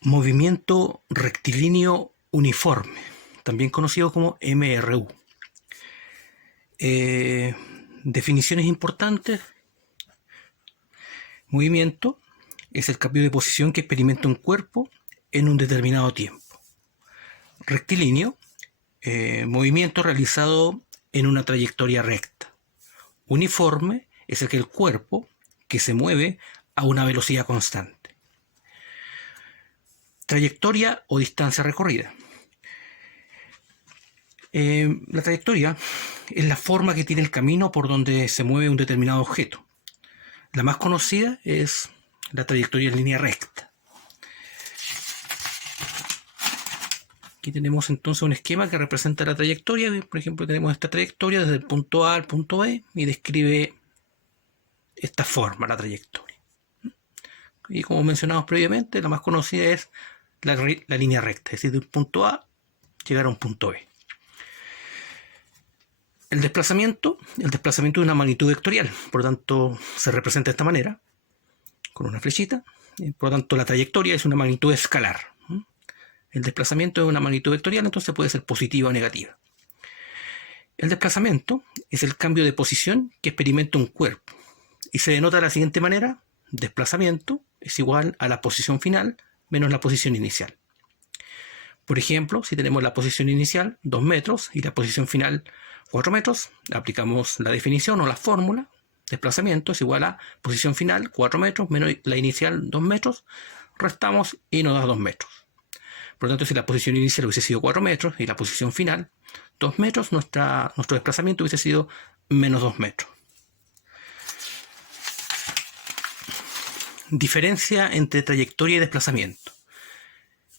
Movimiento rectilíneo uniforme, también conocido como MRU. Definiciones importantes. Movimiento es el cambio de posición que experimenta un cuerpo en un determinado tiempo. Rectilíneo, movimiento realizado en una trayectoria recta. Uniforme es aquel cuerpo que se mueve a una velocidad constante. Trayectoria o distancia recorrida. La trayectoria es la forma que tiene el camino por donde se mueve un determinado objeto. La más conocida es la trayectoria en línea recta. Aquí tenemos entonces un esquema que representa la trayectoria. Por ejemplo, tenemos esta trayectoria desde el punto A al punto B y describe esta forma, la trayectoria. Y como mencionamos previamente, la más conocida es la línea recta, es decir, del punto A llegar a un punto B. El desplazamiento es una magnitud vectorial, por lo tanto se representa de esta manera, con una flechita. Por lo tanto, la trayectoria es una magnitud escalar. El desplazamiento es una magnitud vectorial, entonces puede ser positiva o negativa. El desplazamiento es el cambio de posición que experimenta un cuerpo y se denota de la siguiente manera: desplazamiento es igual a la posición final menos la posición inicial. Por ejemplo, si tenemos la posición inicial 2 metros y la posición final 4 metros, aplicamos la definición o la fórmula. Desplazamiento es igual a posición final 4 metros menos la inicial 2 metros, restamos y nos da 2 metros. Por lo tanto, si la posición inicial hubiese sido 4 metros y la posición final 2 metros, nuestro desplazamiento hubiese sido menos 2 metros. Diferencia entre trayectoria y desplazamiento.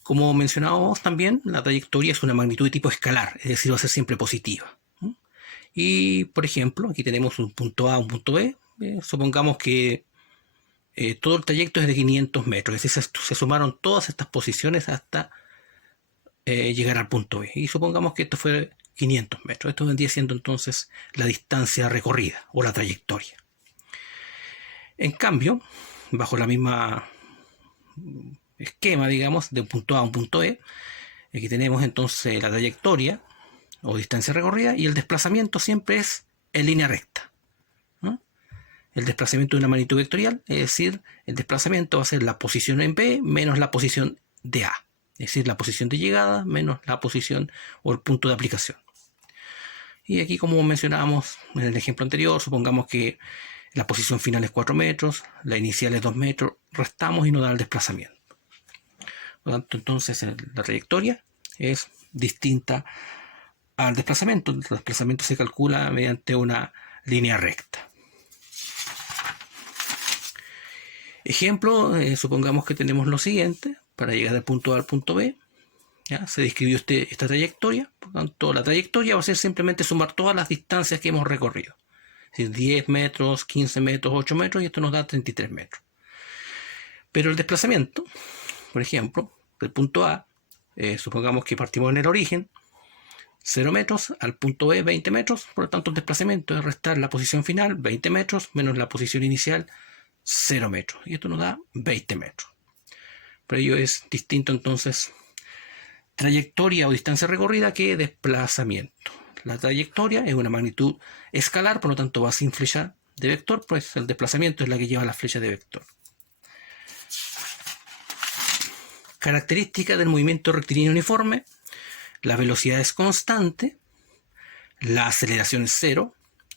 Como mencionábamos también, la trayectoria es una magnitud de tipo escalar, es decir, va a ser siempre positiva. Y, por ejemplo, aquí tenemos un punto A, un punto B. Supongamos que todo el trayecto es de 500 metros, es decir, se sumaron todas estas posiciones hasta llegar al punto B. Y supongamos que esto fue 500 metros. Esto vendría siendo entonces la distancia recorrida o la trayectoria. En cambio, bajo la misma esquema, digamos, de un punto A a un punto B, aquí tenemos entonces la trayectoria o distancia recorrida y el desplazamiento siempre es en línea recta. El desplazamiento de una magnitud vectorial, es decir, el desplazamiento va a ser la posición en B menos la posición de A, es decir, la posición de llegada menos la posición o el punto de aplicación. Y aquí, como mencionábamos en el ejemplo anterior, supongamos que la posición final es 4 metros, la inicial es 2 metros, restamos y nos da el desplazamiento. Por lo tanto, entonces la trayectoria es distinta al desplazamiento. El desplazamiento se calcula mediante una línea recta. Ejemplo, supongamos que tenemos lo siguiente: para llegar del punto A al punto B, ¿ya? Se describió esta trayectoria. Por lo tanto, la trayectoria va a ser simplemente sumar todas las distancias que hemos recorrido. Es decir, 10 metros, 15 metros, 8 metros, y esto nos da 33 metros. Pero el desplazamiento, por ejemplo, del punto A, supongamos que partimos en el origen, 0 metros, al punto B 20 metros, por lo tanto el desplazamiento es restar la posición final, 20 metros, menos la posición inicial, 0 metros. Y esto nos da 20 metros. Por ello es distinto entonces trayectoria o distancia recorrida que desplazamiento. La trayectoria es una magnitud escalar, por lo tanto va sin flecha de vector, pues el desplazamiento es la que lleva la flecha de vector. Característica del movimiento rectilíneo uniforme: la velocidad es constante, la aceleración es cero,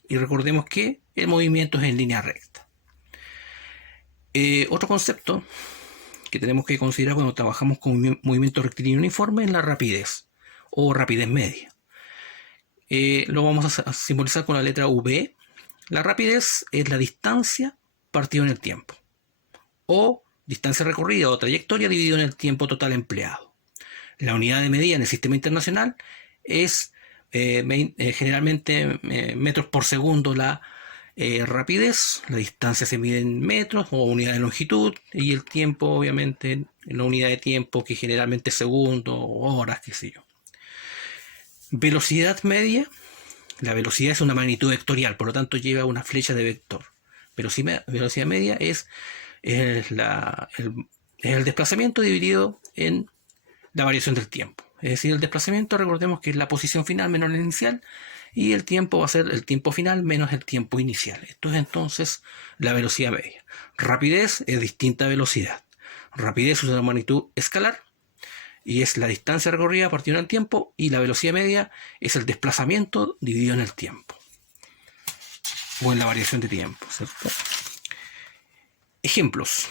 y recordemos que el movimiento es en línea recta. Otro concepto que tenemos que considerar cuando trabajamos con movimiento rectilíneo uniforme es la rapidez o rapidez media. Lo vamos a simbolizar con la letra V. La rapidez es la distancia partida en el tiempo, o distancia recorrida o trayectoria dividido en el tiempo total empleado. La unidad de medida en el sistema internacional es generalmente metros por segundo la rapidez. La distancia se mide en metros o unidad de longitud, y el tiempo obviamente en la unidad de tiempo, que generalmente es segundos o horas, qué sé yo. Velocidad media: la velocidad es una magnitud vectorial, por lo tanto lleva una flecha de vector. Velocidad media es el es el desplazamiento dividido en la variación del tiempo. Es decir, el desplazamiento, recordemos que es la posición final menos la inicial, y el tiempo va a ser el tiempo final menos el tiempo inicial. Esto es entonces la velocidad media. Rapidez es distinta a velocidad. Rapidez es una magnitud escalar y es la distancia recorrida partida en el tiempo, y la velocidad media es el desplazamiento dividido en el tiempo o en la variación de tiempo, ¿cierto? Ejemplos.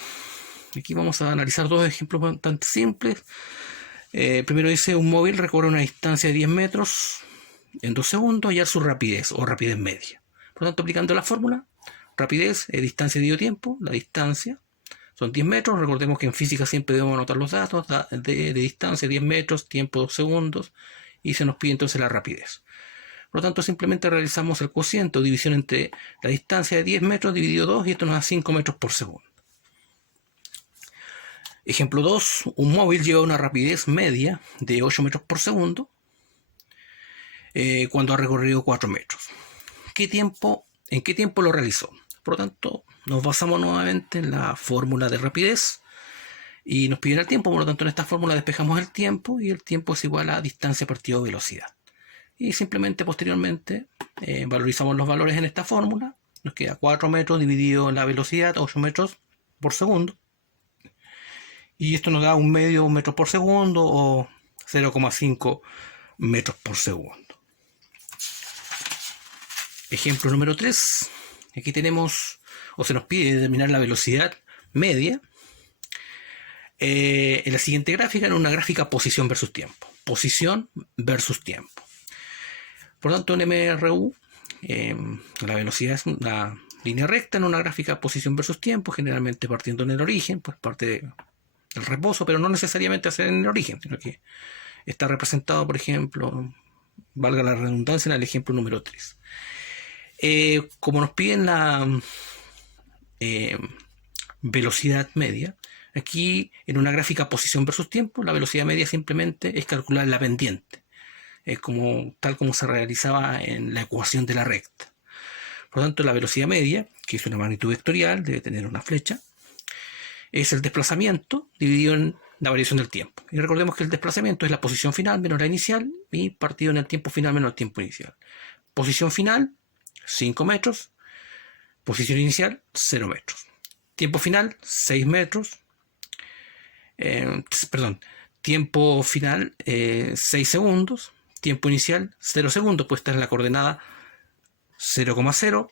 Aquí vamos a analizar dos ejemplos bastante simples. Primero dice: un móvil recorre una distancia de 10 metros en 2 segundos y a su rapidez o rapidez media. Por lo tanto, aplicando la fórmula, rapidez es distancia dividido tiempo. La distancia son 10 metros. Recordemos que en física siempre debemos anotar los datos de distancia: 10 metros, tiempo 2 segundos, y se nos pide entonces la rapidez. Por lo tanto, simplemente realizamos el cociente o división entre la distancia de 10 metros dividido 2, y esto nos da 5 metros por segundo. Ejemplo 2. Un móvil lleva una rapidez media de 8 metros por segundo cuando ha recorrido 4 metros. ¿En qué tiempo lo realizó? Por lo tanto, nos basamos nuevamente en la fórmula de rapidez y nos piden el tiempo. Por lo tanto, en esta fórmula despejamos el tiempo, y el tiempo es igual a distancia partido velocidad. Y simplemente posteriormente valorizamos los valores en esta fórmula. Nos queda 4 metros dividido en la velocidad, 8 metros por segundo. Y esto nos da un medio metro por segundo o 0,5 metros por segundo. Ejemplo número 3. Aquí tenemos, o se nos pide determinar la velocidad media en la siguiente gráfica, en una gráfica posición versus tiempo. Posición versus tiempo. Por lo tanto, en MRU, la velocidad es una línea recta en una gráfica posición versus tiempo, generalmente partiendo en el origen, pues parte del reposo, pero no necesariamente hacer en el origen, sino que está representado, por ejemplo, valga la redundancia, en el ejemplo número 3. Como nos piden la velocidad media, aquí en una gráfica posición versus tiempo, la velocidad media simplemente es calcular la pendiente, tal como se realizaba en la ecuación de la recta. Por lo tanto, la velocidad media, que es una magnitud vectorial, debe tener una flecha, es el desplazamiento dividido en la variación del tiempo. Y recordemos que el desplazamiento es la posición final menos la inicial, y partido en el tiempo final menos el tiempo inicial. Posición final, 5 metros. Posición inicial, 0 metros. Tiempo final, 6 metros. Tiempo final, 6 segundos. Tiempo inicial, 0 segundos, pues esta es la coordenada 0,0.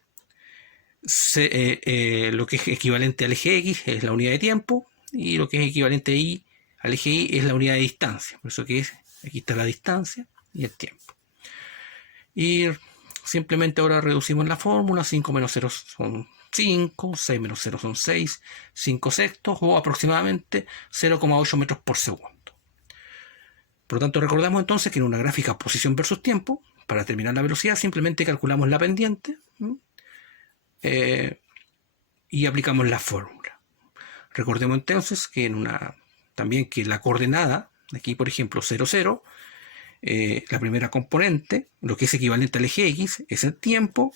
Lo que es equivalente al eje X es la unidad de tiempo, y lo que es equivalente al eje Y es la unidad de distancia. Por eso que aquí está la distancia y el tiempo. Y simplemente ahora reducimos la fórmula. 5 menos 0 son 5, 6 menos 0 son 6, 5 sextos, o aproximadamente 0,8 metros por segundo. Por lo tanto, recordamos entonces que en una gráfica posición versus tiempo, para determinar la velocidad, simplemente calculamos la pendiente y aplicamos la fórmula. Recordemos entonces que también que la coordenada, aquí por ejemplo 0, 0, la primera componente, lo que es equivalente al eje X, es el tiempo,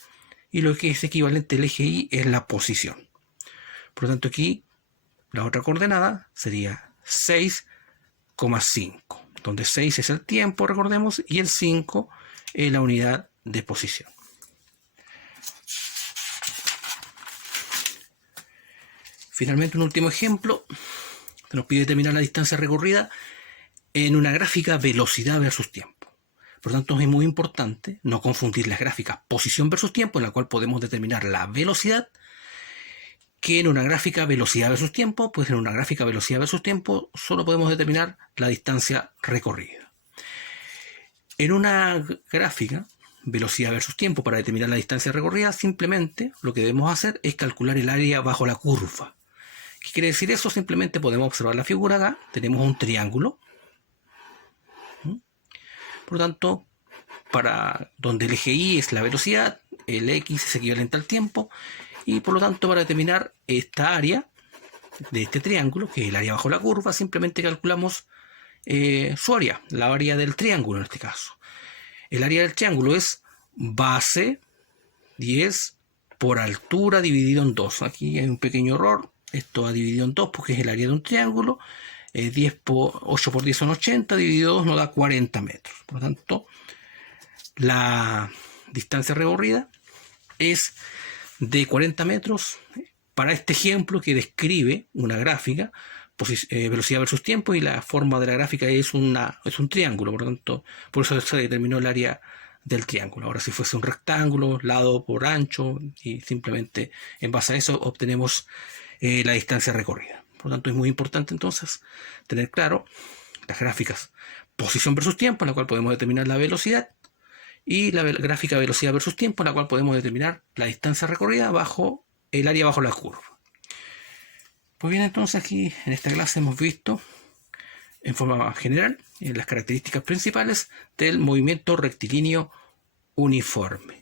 y lo que es equivalente al eje Y es la posición. Por lo tanto, aquí la otra coordenada sería 6,5, donde 6 es el tiempo, recordemos, y el 5 es la unidad de posición. Finalmente, un último ejemplo. Se nos pide determinar la distancia recorrida en una gráfica velocidad versus tiempo. Por lo tanto, es muy importante no confundir las gráficas posición versus tiempo, en la cual podemos determinar la velocidad, que en una gráfica velocidad versus tiempo, pues en una gráfica velocidad versus tiempo solo podemos determinar la distancia recorrida. En una gráfica velocidad versus tiempo, para determinar la distancia recorrida, simplemente lo que debemos hacer es calcular el área bajo la curva. ¿Qué quiere decir eso? Simplemente podemos observar la figura acá. Tenemos un triángulo. Por lo tanto, para donde el eje Y es la velocidad, el X es equivalente al tiempo, y por lo tanto, para determinar esta área de este triángulo, que es el área bajo la curva, simplemente calculamos su área, la área del triángulo en este caso. El área del triángulo es base 10 por altura dividido en 2. Aquí hay un pequeño error, Esto va dividido en 2 porque es el área de un triángulo. 8 por 10 son 80, dividido 2 nos da 40 metros. Por lo tanto, la distancia recorrida es de 40 metros para este ejemplo que describe una gráfica, velocidad versus tiempo, y la forma de la gráfica es un triángulo, por lo tanto, por eso se determinó el área del triángulo. Ahora, si fuese un rectángulo, lado por ancho, y simplemente en base a eso obtenemos la distancia recorrida. Por lo tanto, es muy importante entonces tener claro las gráficas posición versus tiempo, en la cual podemos determinar la velocidad, y la gráfica velocidad versus tiempo, en la cual podemos determinar la distancia recorrida bajo el área bajo la curva. Pues bien, entonces aquí en esta clase hemos visto en forma general las características principales del movimiento rectilíneo uniforme.